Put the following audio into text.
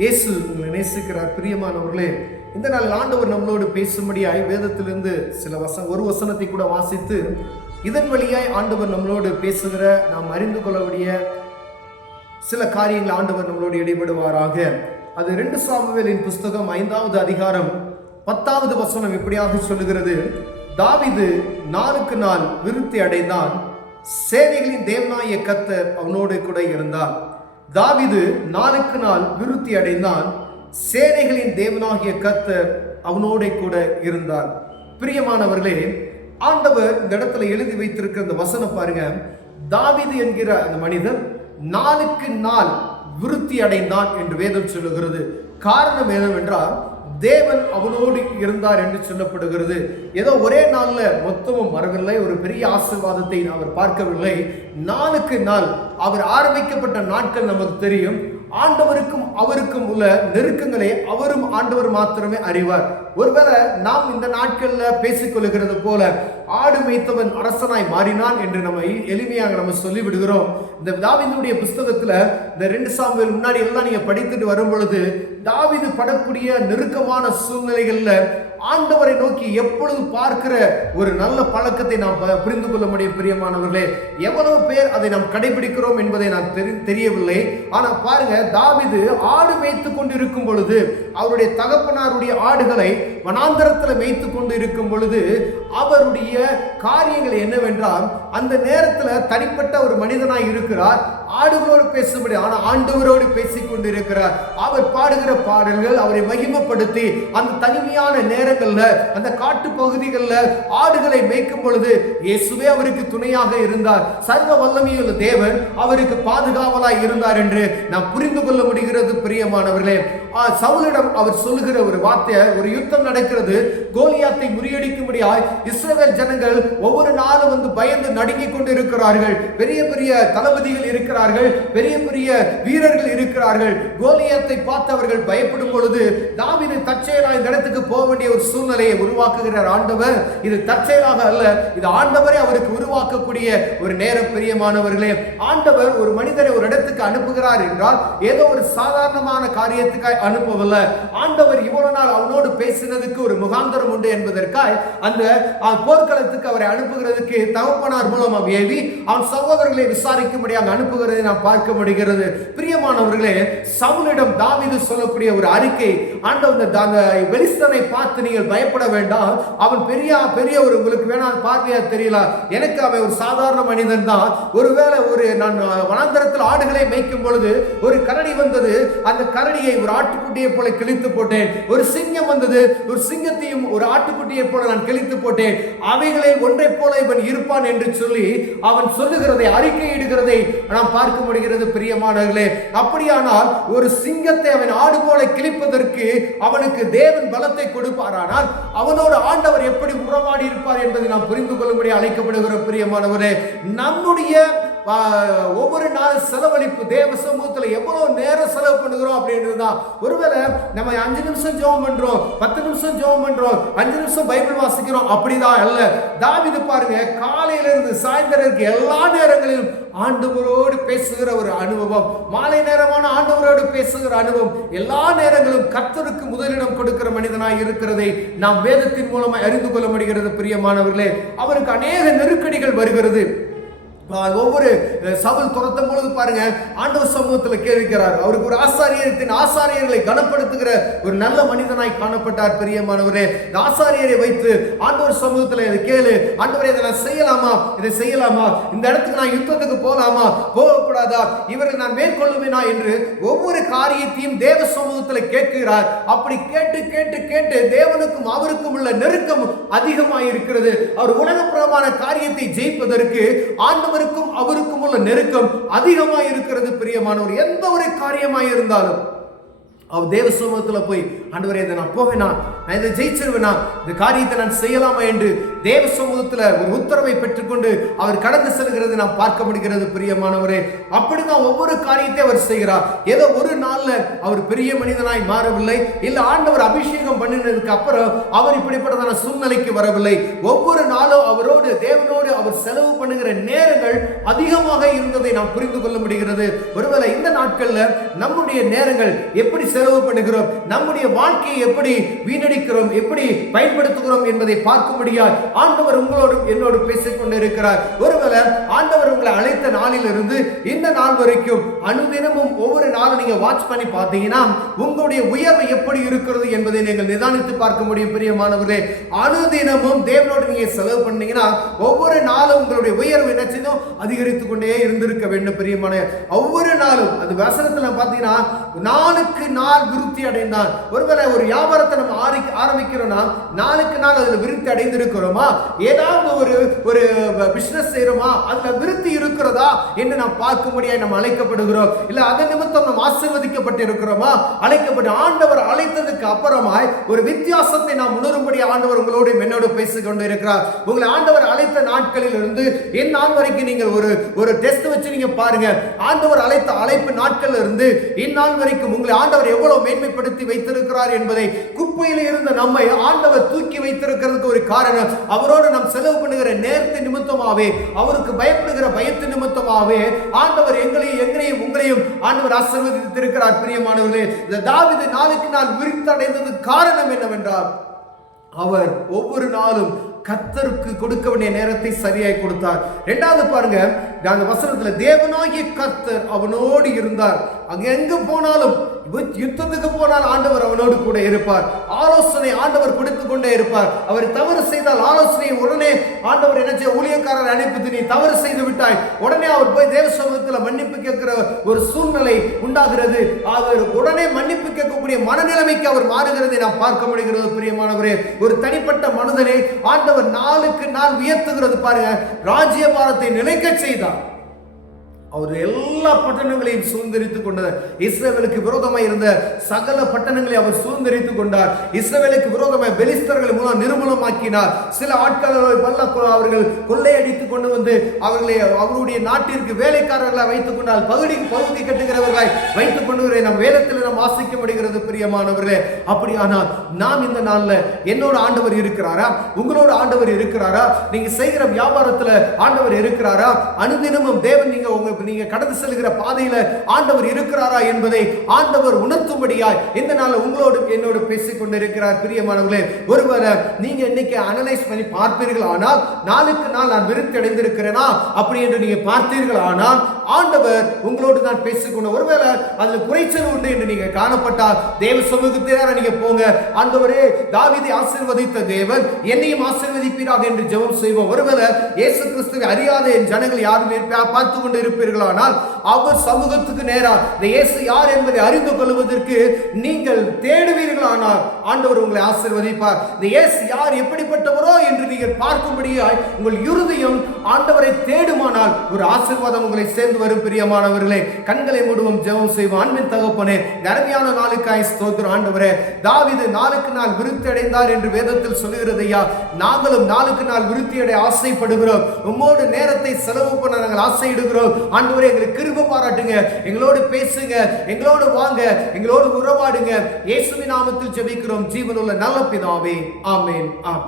இயேசு உங்களை நேசிக்கிறார். பிரியமானவர்களே, இந்த நாள் ஆண்டவர் நம்மளோடு பேசும்படியாய் வேதத்திலிருந்து ஒரு வசனத்தை கூட வாசித்து இதன் வழியாய் ஆண்டவர் நம்மளோடு பேசுகிற நாம் அறிந்து கொள்ளக்கூடிய சில காரியங்கள் ஆண்டவர் நம்மளோடு இடைபடுவாராக. அது 2 சாமுவேலின் புஸ்தகம் 5வது அதிகாரம் 10வது வசனம் இப்படியாக சொல்லுகிறது: தாவீது நாளுக்கு நாள் விருத்தி அடைந்தான், சேனைகளின் தேவனாகிய கர்த்தர் அவனோடு கூட இருந்தார். தாவீது நாளுக்கு நாள் விருத்தி அடைந்தான், சேனைகளின் தேவனாகிய கர்த்தர் அவனோட கூட இருந்தார். பிரியமானவர்களே, ஆண்டவர் இந்த இடத்துல எழுதி வைத்திருக்கிற இந்த வசனம் பாருங்க. தாவீது என்கிற அந்த மனிதன் நாளுக்கு நாள் விருத்தி அடைந்தான் என்று வேதம் சொல்லுகிறது. காரணம் என்னவென்றால், தேவன் அவனோடு இருந்தார் என்று சொல்லப்படுகிறது. ஏதோ ஒரே நாள்ல மொத்தமும் வரவில்லை, ஒரு பெரிய ஆசீர்வாதத்தை அவர் பார்க்கவில்லை. நாளுக்கு நாள் அவர் ஆரம்பிக்கப்பட்ட நாட்கள் நமக்கு தெரியும். ஆண்டவருக்கும் அவருக்கும் உள்ள நெருக்கங்களை அவரும் ஆண்டவர் மாத்திரமே அறிவார். ஒருவேளை நாம் இந்த நாட்கள்ல பேசிக்கொள்கிறது போல ஆடு மேய்த்தவன் அரசனாய் மாறினான் என்று நம்ம எளிமையாக நம்ம சொல்லிவிடுகிறோம். இந்த தாவீதுடைய புஸ்தகத்துல இந்த 2 சாமுவேல் முன்னாடி எல்லாம் நீங்க படித்துட்டு வரும் பொழுது தாவீது படக்கூடிய நெருக்கமான சூழ்நிலைகள்ல ஆண்டவரை நோக்கி எப்பொழுது பார்க்கிற ஒரு நல்ல பழக்கத்தை நாம் புரிந்து கொள்ள முடியும். பிரியமானவர்களே, எவ்வளவு பேர் அதை நாம் கடைபிடிக்கிறோம் என்பதை நான் தெரியவில்லை. ஆனா பாருங்க, தாவீது ஆடு மேய்த்து கொண்டு இருக்கும் பொழுது, அவருடைய தகப்பனாருடைய ஆடுகளை வனாந்தரத்தில் மேய்த்து கொண்டு இருக்கும் பொழுது அவருடைய காரியங்கள் என்னவென்றால், அந்த நேரத்தில் தனிப்பட்ட ஒரு மனிதனாய் இருக்கிறார், ஆடுகளோடு பேசும்படி, ஆனால் ஆண்டவரோடு பேசிக் கொண்டிருக்கிறார். அவர் பாடுகிற பாடல்கள் அவரை மகிமைப்படுத்தி அந்த தனிமையான நேரங்கள்ல, அந்த காட்டு பகுதிகளில் ஆடுகளை மேய்க்கும் பொழுது இயேசுவே அவருக்கு துணையாக இருந்தார். சர்வ வல்லமையுள்ள தேவன் அவருக்கு பாதுகாவலாய் இருந்தார் என்று நாம் புரிந்து கொள்ள முடிகிறது. பிரியமானவர்களே, சவுலிடம் அவர் சொல்லுகிற ஒரு வார்த்தை, ஒரு யுத்தம் நடக்கிறது, கோலியாத்தை முறியடிக்கும்படியாய் இஸ்ரவேல் ஜனங்கள் ஒவ்வொரு நாளும் வந்து பயந்து நடுங்கிக் கொண்டு இருக்கிறார்கள். பெரிய பெரிய தளபதிகள் இருக்கிறார்கள், பெரிய பெரிய வீரர்கள் இருக்கிறார்கள். கோலியாத்தை பார்த்து அவர்கள் பயப்படும் பொழுது தாவீது தற்செயலாக இந்த இடத்துக்கு போக வேண்டிய ஒரு சூழ்நிலையை உருவாக்குகிறார் ஆண்டவர். இது தற்செயலாக அல்ல, இது ஆண்டவரே அவருக்கு உருவாக்கக்கூடிய ஒரு நேரம். பிரியமானவர்களே, ஆண்டவர் ஒரு மனிதரை ஒரு இடத்துக்கு அனுப்புகிறார் என்றால் ஏதோ ஒரு சாதாரணமான காரியத்துக்காக அனுப்பவில்லை. ஆண்டவர் இவ்வளவு நாள் அவனோடு பேசினதுக்கு ஒரு முகாந்தரம் உண்டு என்பதற்காக அந்த போர்க்களத்துக்கு அவரை அனுப்புகிறதுக்கு தகப்பனார் மூலமாக ஏவி அவன் சகோதரர்களை விசாரிக்கும்படியாக அனுப்புகிறதை நாம் பார்க்க முடிகிறது. பிரியமானவர்களே, சவுலிடம் தாவீது சொல்லக்கூடிய ஒரு அறிக்கை, ஆண்டவர் அந்த பெலிஸ்தனை பார்த்து நீங்கள் பயப்பட வேண்டாம், அவன் பெரிய ஒரு, உங்களுக்கு வேணா பார்வையா தெரியல, எனக்கு அவன் ஒரு சாதாரண மனிதன் தான். ஒருவேளை நான் வனாந்தரத்தில் ஆடுகளை மேய்க்கும் பொழுது ஒரு கரடி வந்தது, அந்த கரடியை ஒரு ஆட்டுக்குட்டியை போல கிழித்து போட்டேன். ஒரு சிங்கம் வந்தது, ஒரு சிங்கத்தையும் ஒரு ஆட்டுக்குட்டியை போல நான் கிழித்து போட்டேன். அவைகளை ஒன்றை போல இவன் இருப்பான் என்று சொல்லி அவன் சொல்லுகிறதை, அறிக்கையிடுகிறதை நாம் பார்க்க முடிகிறது. பிரியமானவர்களே, அப்படியானால் ஒரு சிங்கத்தை அவன் ஆடு போல கிழிப்பதற்கு அவனுக்கு தேவன் பலத்தை கொடுப்பாரானால் அவனோடு ஆண்டவர் எப்படி உறவாடி இருப்பார் என்பதை நாம் புரிந்து கொள்ளும்படி அழைக்கப்படுகிற பிரியமானவரே, நம்முடைய ஒவ்வொரு நாள் செலவழிப்பு தேவ சமூகத்தில் எவ்வளவு நேரம் செலவு பண்ணுகிறோம் அப்படின்றதுதான். ஒருவேளை நம்ம 5 நிமிஷம் ஜெபம் பண்றோம், 10 நிமிஷம் ஜெபம் பண்றோம், 5 நிமிஷம் பைபிள் வாசிக்கிறோம், அப்படிதான் அல்ல. தாவீது பாருங்க, காலையிலிருந்து சாயந்தரம் எல்லா நேரங்களிலும் ஆண்டவரோடு பேசுகிற ஒரு அனுபவம், மாலை நேரமான ஆண்டவரோடு பேசுகிற அனுபவம், எல்லா நேரங்களும் கர்த்தருக்கு முதலிடம் கொடுக்கிற மனிதனாய் இருக்கிறதை நாம் வேதத்தின் மூலமாக அறிந்து கொள்ள முடிகிறது. பிரியமானவர்களே, அவருக்கு அநேக நெருக்கடிகள் வருகிறது. ஒவ்வொரு சவுல் துரத்தும் பொழுது பாருங்க, ஆண்டவர் சமூகத்தில் கேட்கிறார். அவருக்கு ஒரு ஆசாரியர்களை கனப்படுத்துகிற ஒரு நல்ல மனிதனாய் காணப்பட்டார். பிரியமானவரே, இந்த ஆசாரியரை வைத்து ஆண்டவர் சமூகத்தில் இதை கேளு, ஆண்டவரே இதை நான் செய்யலாமா, இதை செய்யலாமா, இந்த இடத்துக்கு நான் யுத்தத்துக்கு போகலாமா, போகக்கூடாதா, இவர்கள் நான் மேற்கொள்ளுவேனா என்று ஒவ்வொரு காரியத்தையும் தேவ சமூகத்தில் கேட்கிறார். அப்படி கேட்டு கேட்டு கேட்டு தேவனுக்கும் அவருக்கும் உள்ள நெருக்கம் அதிகமாக இருக்கிறது. அவர் உலகப்பிரமான காரியத்தை ஜெயிப்பதற்கு ஆண்டவர் அவருக்கும் உள்ள நெருக்கம் அதிகமாக இருக்கிறது. பிரியமானவர், எந்த ஒரு காரியமாக இருந்தாலும் அவர் தேவ சமூகத்தில் போய், ஆண்டவரே இதை நான் போவேனா, நான் இதை ஜெயிச்சிருவேனா, இந்த காரியத்தை நான் செய்யலாமா என்று தேவ சமூகத்தில் ஒரு உத்தரவை பெற்றுக்கொண்டு அவர் கடந்து செல்கிறது நாம் பார்க்க முடிகிறது. பிரியமானவரே, அப்படிதான் ஒவ்வொரு காரியத்தை அவர் செய்கிறார். ஏதோ ஒரு நாள்ல அவர் பெரிய மனிதனாய் மாறவில்லை, இல்ல ஆண்டவர் அபிஷேகம் பண்ணினதுக்கு அப்புறம் அவர் இப்படிப்பட்டதான சூழ்நிலைக்கு வரவில்லை. ஒவ்வொரு நாளும் அவரோடு தேவனோடு அவர் செலவு பண்ணுகிற நேரங்கள் அதிகமாக இருந்ததை நாம் புரிந்து கொள்ள முடிகிறது. ஒருவேளை இந்த நாட்கள்ல நம்முடைய நேரங்கள் எப்படி செலவு பண்ணுகிறோம், நம்முடைய வாழ்க்கையை எப்படி வீணடிக்கிறோம், எப்படி பயன்படுத்துகிறோம் என்பதை பார்க்கும்படியா ஆண்டவர் உங்களோடு என்னோடு பேசிக் கொண்டிருக்கிறார். ஒருவேளை ஆண்டவர் உங்களை அழைத்த நாளிலிருந்து இந்த நாள் வரைக்கும் அனுதினமும் ஒவ்வொரு நாளும் நீங்க வாட்ச் பண்ணி பார்த்தீங்கன்னா உங்களுடைய உயர்வு எப்படி இருக்கிறது என்பதை நீங்கள் நிதானித்து பார்க்க முடியும். பிரியமானவர்களே, அனுதினமும் தேவனோடு நீங்க செலவு பண்ணீங்கன்னா ஒவ்வொரு நாளும் உங்களுடைய உயர்வு என்ன செய்யும், அதிகரித்துக் கொண்டே இருந்திருக்க வேண்டும். பிரியமான ஒவ்வொரு நாளும் அது வசனத்துல பாத்தீங்கன்னா நாளுக்கு நாள் விருத்தி அடைந்தான். ஒருவேளை ஒரு வியாபாரத்தை நம்ம ஆரம்பிக்கிறோம்னா நாளுக்கு நாள் அதுல விருத்தி அடைந்திருக்கிறோமா, ஏதாவது ஒரு பிசினஸ் செய்யறோமா, அதுல விருத்தி இருக்கிறதா என்று நாம் பார்க்க முடியாது. நம்ம அழைக்கப்படுகிறோம், இல்ல அதன் நிமித்தம் நாம் ஆசீர்வதிக்கப்பட்டு இருக்கிறோமா, அழைக்கப்பட்டு ஆண்டவர் அழைத்ததுக்கு அப்புறமாய் ஒரு வித்தியாசத்தை நாம் உணரும்படி ஆண்டவர் உங்களோடு என்னோடு பேசிக் கொண்டு இருக்கிறார். உங்களை ஆண்டவர் அழைத்த நாட்களில் இருந்து என் நாள் வரைக்கும் நீங்கள் ஒரு டெஸ்ட் வச்சு நீங்க பாருங்க. ஆண்டவர் அழைத்த அழைப்பு நாட்கள் இருந்து இந்நாள் வரைக்கும் உங்களை ஆண்டவர் எவ்வளவு மேன்மைப்படுத்தி வைத்திருக்கிறார் என்பதை, குப்பையில் இருந்த நம்மை ஆண்டவர் தூக்கி வைத்திருக்கிறதுக்கு ஒரு காரணம் அவரோடு நாம் செலவு பண்ணுகிற நேரத்தை நிமித்தமாவே, அவருக்கு பயப்படுகிற பயத்து நிமித்தமாவே ஆண்டவர் எங்களையும் உங்களையும் ஆண்டவர் ஆசீர்வதித்திருக்கிறார். பிரியமானவர்களே, இந்த தாவீது நாளுக்கு நாள் விருத்தடைந்தது காரணம் என்னவென்றால் அவர் ஒவ்வொரு நாளும் கர்த்தருக்கு கொடுக்க வேண்டிய நேரத்தை சரியாய் கொடுத்தார். இரண்டாவது பாருங்க, அந்த வசனத்துல தேவனாகிய கர்த்தர் அவனோடு இருந்தார். அங்க எங்க போனாலும், யுத்தத்துக்கு போனால் ஆண்டவர் அவனோடு கூட இருப்பார். ஆலோசனை ஆண்டவர் கொடுத்துக் கொண்டே இருப்பார். அவர் தவறு செய்தால் ஆலோசனை உடனே ஆண்டவர் என்ன செய்ய, ஊழியக்காரர் அனுப்பி நீ தவறு செய்து விட்டாய், உடனே அவர் போய் தேவ சமூகத்தில் மன்னிப்பு கேட்கிற ஒரு சூழ்நிலை உண்டாகிறது. அவர் உடனே மன்னிப்பு கேட்கக்கூடிய மனநிலைமைக்கு அவர் மாறுகிறதை நாம் பார்க்க முடிகிறது. பிரியமானவரே, ஒரு தனிப்பட்ட மனிதனை ஆண்டவர் நாளுக்கு நாள் உயர்த்துகிறது. பாருங்க, ராஜ்யபாரத்தை நிலைக்க செய்தார். அவர் எல்லா பட்டணங்களையும் சுதந்திரித்துக் கொண்டார். இஸ்ரவேலுக்கு விரோதமாய் இருந்த சகல பட்டணங்களை அவர் சுதந்திரித்துக் கொண்டார். இஸ்ரவேலுக்கு விரோதமாய் பெலிஸ்தர்கள் மூலம் நிர்மூலமாக்கினார். சில ஆட்களை அவர்கள் கொள்ளையடித்துக் கொண்டு வந்து அவருடைய நாட்டிற்கு வேலைக்காரர்களை வைத்துக் கொண்டால் பகுதி கட்டுகிறவர்களாய் வைத்துக் கொண்டு நம் வேதத்தில் நாம் வாசிக்க முடிகிறது. பிரியமானவர்களே, அப்படியானால் நாம் இந்த நாள்ல என்னோட ஆண்டவர் இருக்கிறாரா, உங்களோட ஆண்டவர் இருக்கிறாரா, நீங்க செய்கிற வியாபாரத்துல ஆண்டவர் இருக்கிறாரா, அனுதினமும் தேவன் நீங்க கடந்து செல்கிற பாதையில ஆண்டவர் இருக்கிறாரா என்பதை ஆண்டவர் உணர்த்தும்படியாய் இந்த நாள் உங்களோடு என்னோடு பேசிக் கொண்டிருக்கிறார். பிரியமானவர்களே, ஒருவேளை நீங்க இன்னைக்கு அனலைஸ் பண்ணி பார்ப்பீர்கள் ஆனால் நாளுக்கு நாள் நான் விருத்தி அடைந்திருக்கிறேனா அப்படி என்று நீங்க பார்த்தீர்கள் ஆனால் ஆண்டவர் உங்களோடு நான் பேசிக்கொண்டு, ஒருவேளை அதுல குறைச்சல் உண்டு என்று நீங்க காணப்பட்டால் தேவ சமூகத்தினால நீங்க போங்க. ஆண்டவரே, தாவீதை ஆசீர்வதித்த தேவன் என்னையும் ஆசீர்வதிப்பீராக என்று ஜெபம் செய்வோம். ஒருவேளை இயேசு கிறிஸ்துவை அறியாத என் ஜனங்கள் யாரும் பார்த்து கொண்டு இருப்பீர்களானால் அவர் சமூகத்துக்கு நேராக இந்த இயேசு யார் என்பதை அறிந்து கொள்வதற்கு நீங்கள் தேடுவீர்களானால் ஆண்டவர் உங்களை ஆசீர்வதிப்பார். இந்த இயேசு யார், எப்படிப்பட்டவரோ என்று நீங்கள் பார்க்கும்படியாய் உங்கள் இருதயம் ஆண்டவரை தேடுமானால் ஒரு ஆசீர்வாதம் உங்களை சேர்ந்து வரும். பிரியமானவர்களே, கண்களை மூடுவோம், ஜெபம் செய்வோம். அன்பின் தகப்பனே, அருமையான நாளுக்காய் ஸ்தோத்திரம். ஆண்டவரே, தாவீது நாளுக்கு நாள் விருத்தி அடைந்தார் என்று வேதத்தில் சொல்லுகிறது. ஐயா, நாங்களும் நாளுக்கு நாள் விருத்தி அடைய ஆசைப்படுகிறோம். உம்மோடு நேரத்தை செலவு பண்ண நாங்கள் ஆசையிடுகிறோம். ஆண்டவரே, எங்களுக்கு கிருபை பாராட்டுங்க, எங்களோடு பேசுங்க, எங்களோடு வாங்க, எங்களோடு உறவாடுங்க. இயேசுவின் நாமத்தில் ஜெபிக்கிறோம் ஜீவனுள்ள நல்ல பிதாவே, ஆமென், ஆமென்.